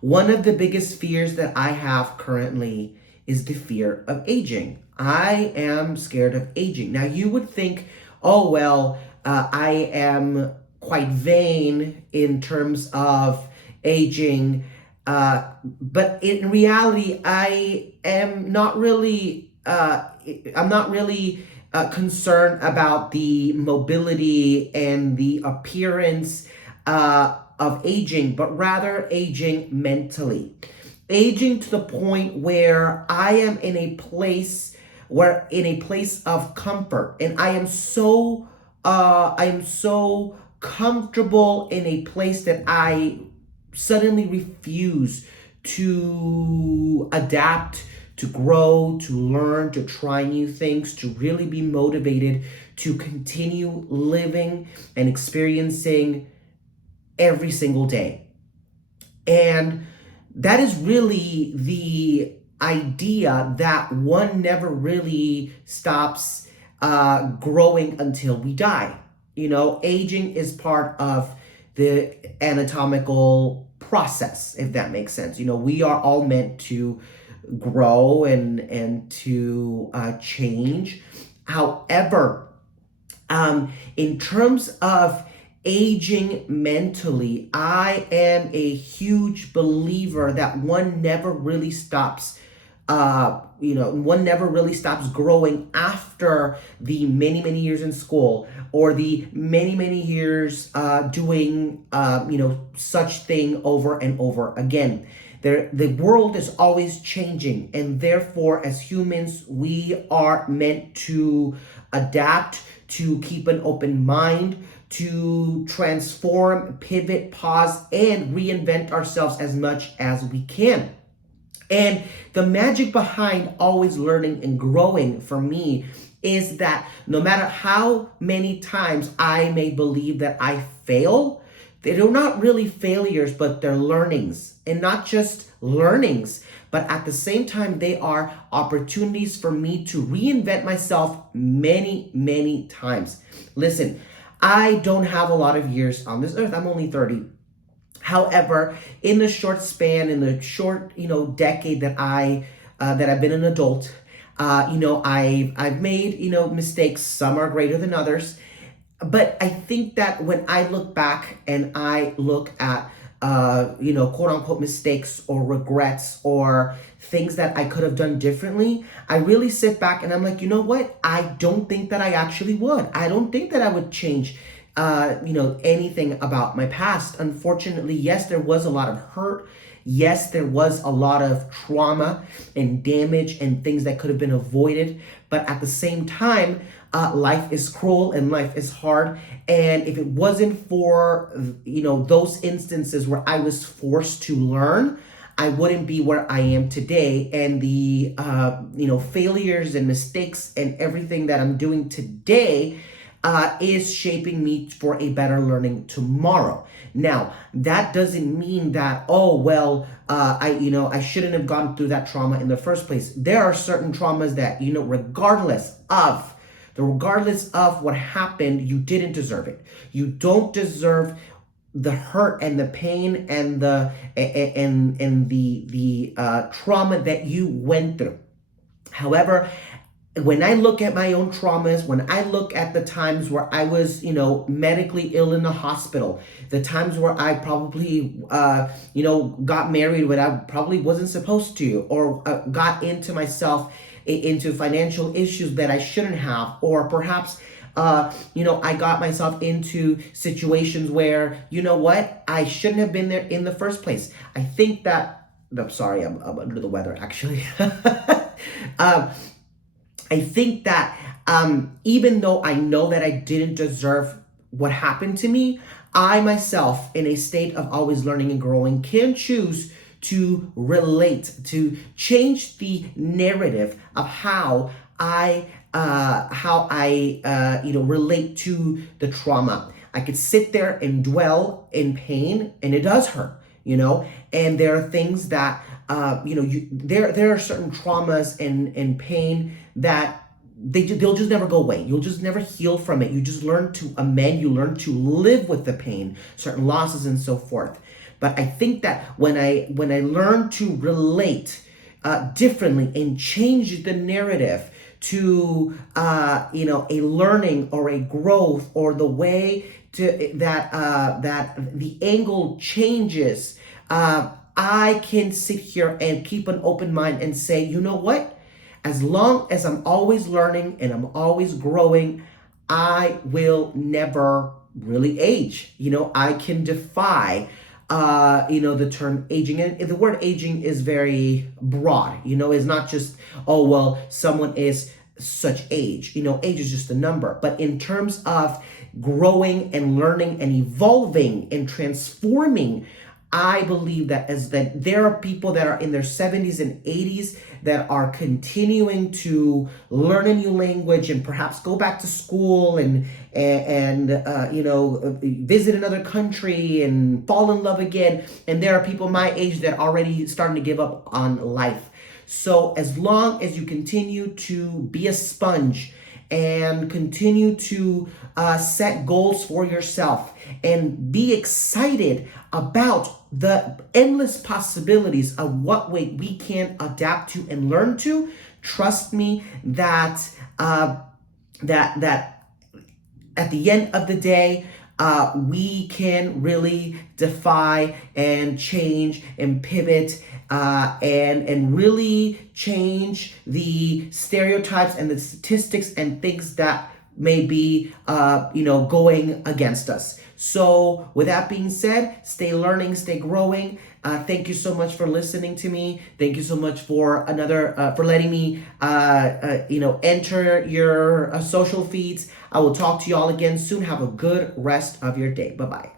One of the biggest fears that I have currently is the fear of aging. I am scared of aging. Now, you would think, oh, well, I am quite vain in terms of aging. But in reality, I am not really, I'm not really concerned about the mobility and the appearance of aging, but rather aging mentally. Aging to the point where I am in a place of comfort, and I am so comfortable in a place that I suddenly refuse to adapt, to grow, to learn, to try new things, to really be motivated to continue living and experiencing every single day. And that is really the idea that one never really stops growing until we die. You know, aging is part of the anatomical process, if that makes sense. You know, we are all meant to grow and to change. However, in terms of aging mentally, I am a huge believer that one never really stops. One never really stops growing after the many years in school, or the many years doing such thing over and over again. The world is always changing, and therefore, as humans, we are meant to adapt, to keep an open mind, to transform, pivot, pause, and reinvent ourselves as much as we can. And the magic behind always learning and growing for me is that no matter how many times I may believe that I fail, they're not really failures, but they're learnings. And not just learnings, but at the same time, they are opportunities for me to reinvent myself many times. Listen, I don't have a lot of years on this earth. I'm only 30. However, in the short span, in the short, decade that I've been an adult, I've made, mistakes. Some are greater than others. But I think that when I look back and I look at, quote unquote mistakes or regrets or things that I could have done differently, I really sit back and I'm like, you know what? I don't think that I actually would. I don't think that I would change, anything about my past. Unfortunately, yes, there was a lot of hurt. Yes, there was a lot of trauma and damage and things that could have been avoided. But at the same time, life is cruel and life is hard. And if it wasn't for, those instances where I was forced to learn, I wouldn't be where I am today. And the, failures and mistakes and everything that I'm doing today is shaping me for a better learning tomorrow. Now, that doesn't mean that, I shouldn't have gone through that trauma in the first place. There are certain traumas that, regardless of what happened, you didn't deserve it. You don't deserve the hurt and the pain and the trauma that you went through. However, when I look at my own traumas, when I look at the times where I was, medically ill in the hospital, the times where I probably, got married when I probably wasn't supposed to, or got into myself into financial issues that I shouldn't have, or perhaps, I got myself into situations where, I shouldn't have been there in the first place. I think that, I'm sorry, I'm under the weather, actually. I think that even though I know that I didn't deserve what happened to me, I myself, in a state of always learning and growing, can choose to relate, to change the narrative of how I relate to the trauma. I could sit there and dwell in pain, and it does hurt, and there are things that, there are certain traumas and pain that they'll just never go away. You'll just never heal from it. You just learn to amend. You learn to live with the pain, certain losses, and so forth. But I think that when I learn to relate differently and change the narrative to a learning or a growth, or the way to that the angle changes, I can sit here and keep an open mind and say, you know what? As long as I'm always learning and I'm always growing, I will never really age. I can defy the term aging. And the word aging is very broad. It's not just, oh, well, someone is such age. Age is just a number. But in terms of growing and learning and evolving and transforming, I believe that there are people that are in their 70s and 80s that are continuing to learn a new language and perhaps go back to school and visit another country and fall in love again. And there are people my age that are already starting to give up on life. So as long as you continue to be a sponge and continue to set goals for yourself and be excited about the endless possibilities of what way we can adapt to and learn to, trust me that that at the end of the day, we can really defy and change and pivot and really change the stereotypes and the statistics and things that may be going against us. So with that being said, stay learning, stay growing. Thank you so much for listening to me. Thank you so much for for letting me enter your social feeds. I will talk to you all again soon. Have a good rest of your day. Bye-bye.